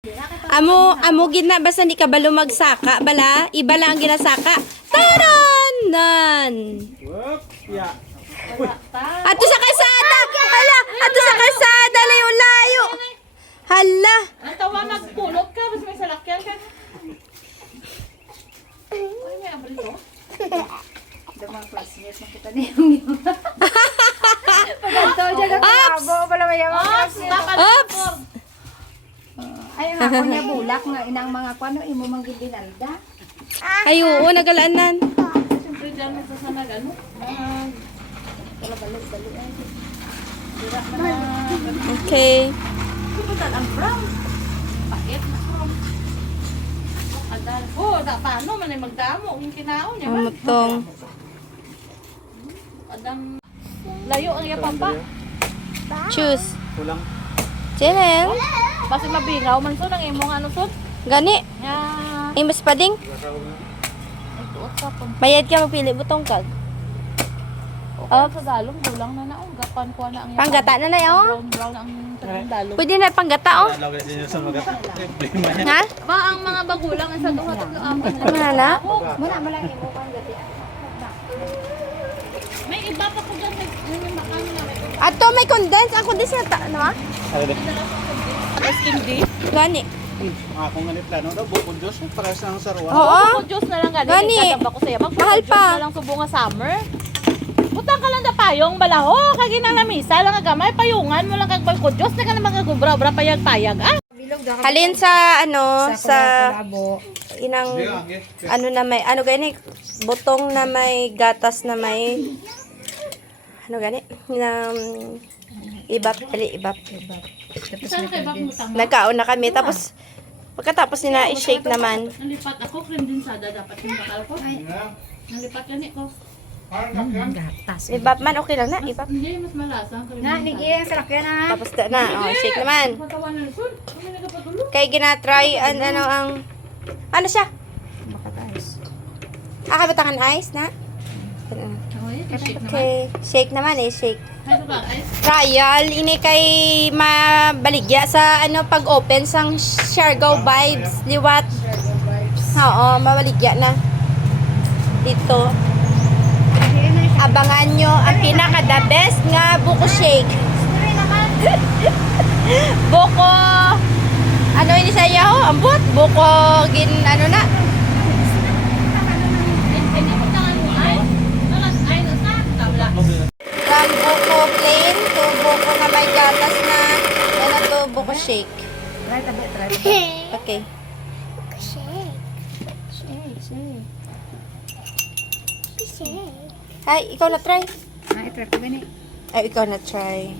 Amo gina basta di ka balo magsaka bala, iba lang ang ginasaka. Taran! Nan. Ato sa kalsada. Hala, ato sa kalsada layo-layo. Hala. Ang tawa nagpulot ka, basta may salakyan ka. Ay, may abrilo. Damang classmate makita niya yung pagkanto dyan ang kalabo pala may yung classmate. Oops. Ay nga ako niya bulak nga inang mga kwano imo mang gibinalda. Ay, oo, nagalaanan. Siyempre dyan nagsasanag, ano? Wala balo-balo ay. Dira na na. Okay. Kubutan ang brown. Pakit na brown. Adal. Oh, paano man ay magdamo ang kinaon niya. Amutong. Adam. Layo ang yapapa. Choose. Kulang. Channel. Basta mabingaw man so nang imong ano so. Gani. Nga. Imbes pading. Ay, tuot ka po. Bayad ka magpili butong kag. Oh, sa dalong bulang na naong gapan ko na ang Panggata na na oh. brown ang dalong. Pwede na panggata oh. Lalo kasi niyo sa mga problema niya. Ha? Ba ang mga bagulang ang sa duha tatlo apat Ano na? Muna mo lang imo kan gati. May iba pa ko dyan may makano na may Ato may condense. Ang condense na ano ah? skin di. Gani. Ako nga ni plano daw bukod Diyos para sa sarwa. Oo. Ko Diyos na lang gani. Gani. Kadaba ko saya. Mahal pa. Na lang subo nga summer. Utang ka lang da payong balaho kag lamisa lang nga gamay payungan mo lang kag ko Diyos na ka naman kagubra-bra payag-payag. Ah. Halin sa ano sa kalabo. inang ano na may ano gani butong na may gatas na may ano gani na ibap ali ibap. Saan kay bang utang? Nagkaon na kami tapos pagkatapos nila i-shake naman. Nalipat ako cream din sada dapat yung bakal ko. Nalipat yan ko. Gatas. Ibap man okay lang na ibap. Hindi mas malasa ang cream. Na nigi ang salakyan na. Tapos na oh shake naman. Matawan na sun. Kami nagapatulo. Kay gina-try ano ang ano siya? Makataas. Batakan ice na. Okay, shake naman shake. Ay ba ay. Trial, ini kay mabaligya sa ano pag-open sang Siargao Vibes, liwat. Oo, mabaligya na. Dito. Abangan nyo ang pinaka the best nga buko shake. Buko ano ini saya ho, ambot buko gin ano na. Hindi mo tangan mo ay. Nalas ay na sa tabla. From buko plain to buko na may gatas na ano to buko shake. Try tabi, try. Okay. Ay, ikaw na try. Na i-try ko gani. Ay, ikaw na try.